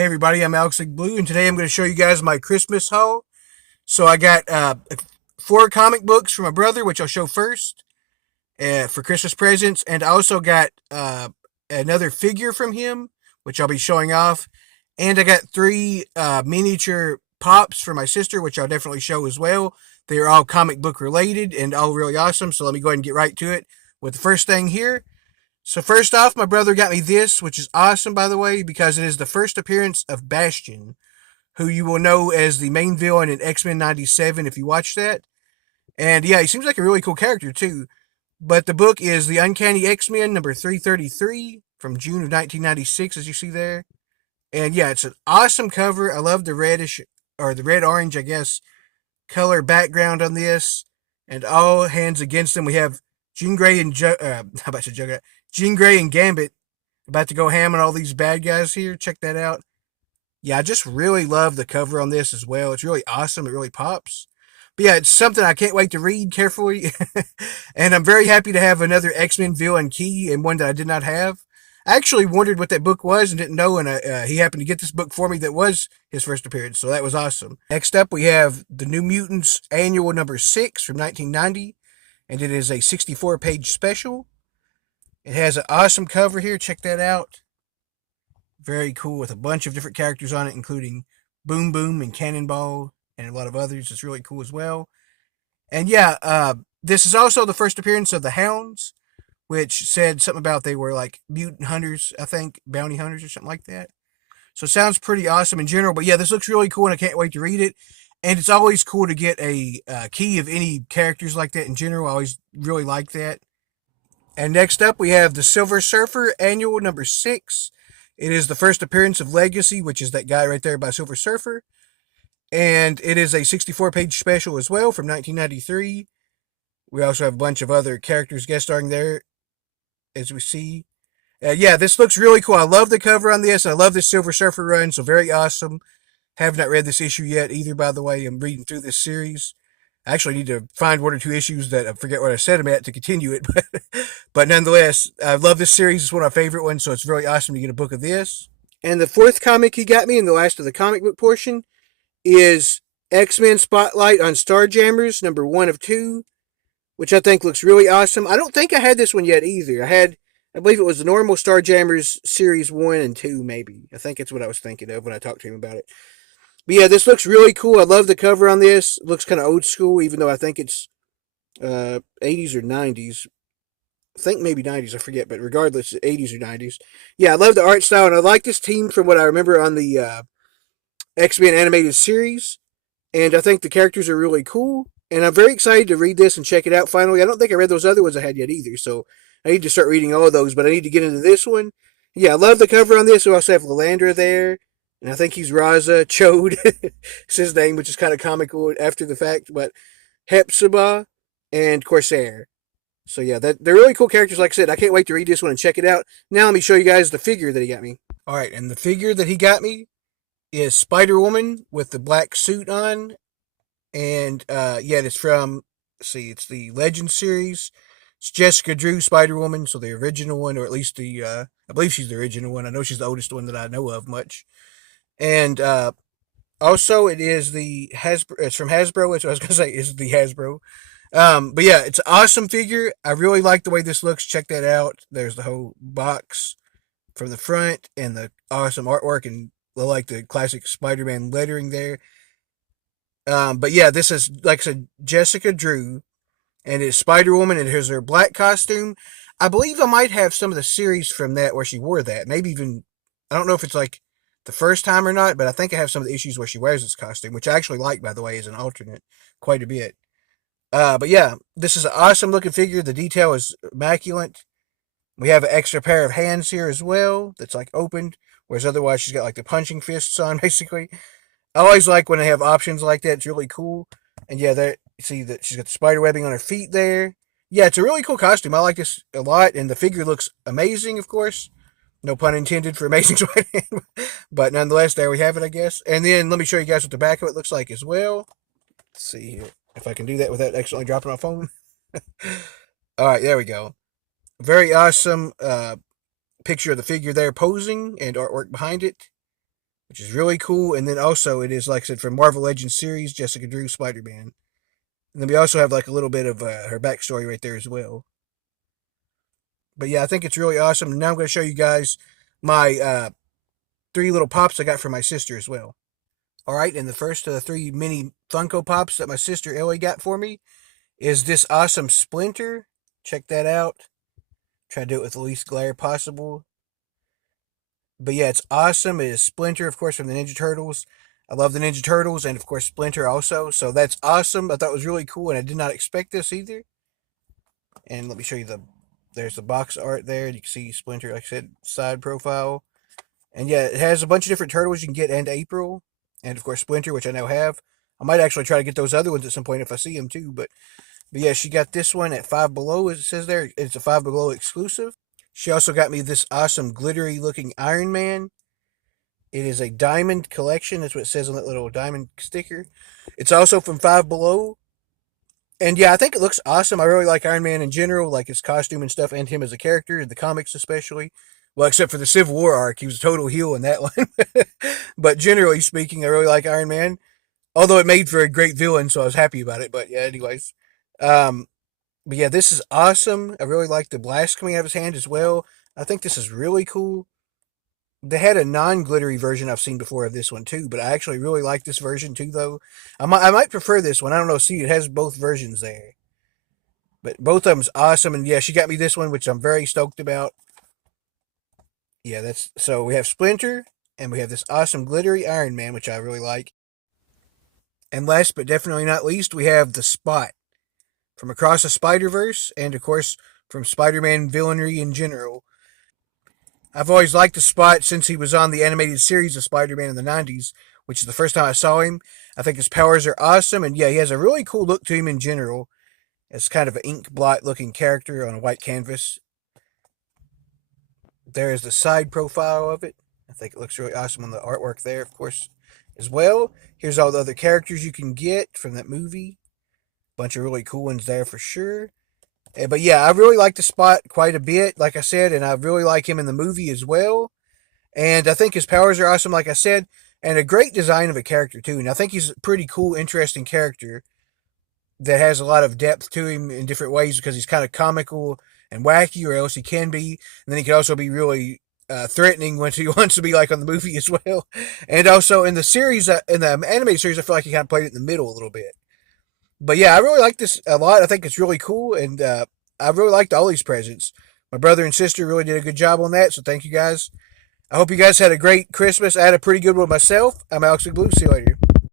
Hey everybody, I'm Alex Blue, and today I'm going to show you guys my Christmas haul. So I got 4 comic books from my brother, which I'll show first for Christmas presents, and I also got another figure from him, which I'll be showing off, and I got 3 miniature pops for my sister, which I'll definitely show as well. They are all comic book related and all really awesome. So let me go ahead and get right to it with the first thing here. So first off, my brother got me this, which is awesome, by the way, because it is the first appearance of Bastion, who you will know as the main villain in X-Men 97 if you watch that. And yeah, he seems like a really cool character too. But the book is The Uncanny X-Men number 333 from June of 1996, as you see there. And yeah, it's an awesome cover. I love the reddish, or the red-orange, I guess, color background on this. And all hands against them. We have Jean Grey and how about to Juggernaut? Jean Grey and Gambit about to go ham on all these bad guys here. Check that out. Yeah, I just really love the cover on this as well. It's really awesome. It really pops. But yeah, it's something I can't wait to read carefully. And I'm very happy to have another X-Men villain key and one that I did not have. I actually wondered what that book was and didn't know, and he happened to get this book for me that was his first appearance, so that was awesome. Next up, we have The New Mutants Annual number 6 from 1990, and it is a 64-page special. It has an awesome cover here. Check that out. Very cool with a bunch of different characters on it, including Boom Boom and Cannonball and a lot of others. It's really cool as well. And yeah, this is also the first appearance of the Hounds, which said something about they were like mutant hunters, I think, bounty hunters or something like that. So it sounds pretty awesome in general. But yeah, this looks really cool and I can't wait to read it. And it's always cool to get a key of any characters like that in general. I always really like that. And next up, we have the Silver Surfer Annual number 6. It is the first appearance of Legacy, which is that guy right there by Silver Surfer. And it is a 64-page special as well from 1993. We also have a bunch of other characters guest starring there, as we see. Yeah, this looks really cool. I love the cover on this. I love this Silver Surfer run, so very awesome. Have not read this issue yet either, by the way. I'm reading through this series. I actually need to find 1 or 2 issues that I forget what I said them at to continue it. But nonetheless, I love this series. It's one of my favorite ones, so it's really awesome to get a book of this. And the 4th comic he got me, and the last of the comic book portion, is X-Men Spotlight on Starjammers, number 1 of 2, which I think looks really awesome. I don't think I had this one yet either. I believe it was the normal Starjammers series 1 and 2, maybe. I think that's what I was thinking of when I talked to him about it. But yeah, this looks really cool. I love the cover on this. It looks kind of old school, even though I think it's 80s or 90s. I think maybe 90s, I forget, but regardless, 80s or 90s. Yeah, I love the art style, and I like this team from what I remember on the X-Men animated series. And I think the characters are really cool. And I'm very excited to read this and check it out finally. I don't think I read those other ones I had yet either, so I need to start reading all of those, but I need to get into this one. Yeah, I love the cover on this. We also have Lalandra there. And I think he's Raza Chode. It's his name, which is kind of comical after the fact. But Hepzibah and Corsair. So yeah, they're really cool characters. Like I said, I can't wait to read this one and check it out. Now let me show you guys the figure that he got me. All right, and the figure that he got me is Spider-Woman with the black suit on. And yeah, it's from, let's see, it's the Legend series. It's Jessica Drew Spider-Woman, so the original one, or at least I believe she's the original one. I know she's the oldest one that I know of much. And also, it is the Hasbro. It's from Hasbro. That's what I was gonna say. Is the Hasbro. But yeah, it's an awesome figure. I really like the way this looks. Check that out. There's the whole box from the front and the awesome artwork, and I like the classic Spider-Man lettering there. But yeah, this is, like I said, Jessica Drew, and it's Spider-Woman, and here's her black costume. I believe I might have some of the series from that where she wore that. Maybe even, I don't know if it's like the first time or not, but I think I have some of the issues where she wears this costume, which I actually like, by the way, as an alternate quite a bit. But yeah, this is an awesome looking figure. The detail is immaculate. We have an extra pair of hands here as well that's like opened, whereas otherwise she's got like the punching fists on, basically. I always like when they have options like that. It's really cool. And yeah, there you see that she's got the spider webbing on her feet there. Yeah, it's a really cool costume. I like this a lot, and the figure looks amazing, of course. No pun intended for Amazing Spider-Man. But nonetheless, there we have it, I guess. And then let me show you guys what the back of it looks like as well. Let's see here. If I can do that without accidentally dropping my phone. Alright, there we go. Very awesome picture of the figure there posing and artwork behind it. which is really cool. And then also it is, like I said, from Marvel Legends series, Jessica Drew Spider-Man. And then we also have like a little bit of her backstory right there as well. But yeah, I think it's really awesome. And now I'm going to show you guys my three little pops I got from my sister as well. All right, and the first of the three mini Funko Pops that my sister Ellie got for me is this awesome Splinter. Check that out. Try to do it with the least glare possible. But yeah, it's awesome. It is Splinter, of course, from the Ninja Turtles. I love the Ninja Turtles, and of course Splinter also. So that's awesome. I thought it was really cool, and I did not expect this either. And let me show you there's the box art there. You can see Splinter, like I said, side profile. And yeah, it has a bunch of different turtles you can get, and April, and of course Splinter, which I now have. I might actually try to get those other ones at some point if I see them too. But yeah, she got this one at Five Below, as it says there. It's a Five Below exclusive. She also got me this awesome glittery looking Iron Man. It is a diamond collection. That's what it says on that little diamond sticker. It's also from Five Below. And yeah, I think it looks awesome. I really like Iron Man in general, like his costume and stuff, and him as a character, in the comics especially. Well, except for the Civil War arc. He was a total heel in that one. But generally speaking, I really like Iron Man. Although it made for a great villain, so I was happy about it. But yeah, anyways. Um, but yeah, this is awesome. I really like the blast coming out of his hand as well. I think this is really cool. They had a non-glittery version I've seen before of this one too, but I actually really like this version too, though. I might prefer this one. I don't know. See, it has both versions there, but both of them's awesome. And yeah, she got me this one, which I'm very stoked about. Yeah, that's so we have Splinter, and we have this awesome glittery Iron Man, which I really like. And last but definitely not least, we have the Spot from Across the Spider-Verse, and of course from Spider-Man villainry in general. I've always liked the Spot since he was on the animated series of Spider-Man in the 90s, which is the first time I saw him. I think his powers are awesome, and yeah, he has a really cool look to him in general. It's kind of an ink blot looking character on a white canvas. There is the side profile of it. I think it looks really awesome on the artwork there, of course, as well. Here's all the other characters you can get from that movie. Bunch of really cool ones there for sure. But yeah, I really like the Spot quite a bit, like I said, and I really like him in the movie as well. And I think his powers are awesome, like I said, and a great design of a character too. And I think he's a pretty cool, interesting character that has a lot of depth to him in different ways because he's kind of comical and wacky, or else he can be. And then he can also be really threatening when he wants to be, like on the movie as well. And also in the series, in the animated series, I feel like he kind of played it in the middle a little bit. But yeah, I really like this a lot. I think it's really cool, and I really liked all these presents. My brother and sister really did a good job on that, so thank you guys. I hope you guys had a great Christmas. I had a pretty good one myself. I'm Alex the Blue. See you later.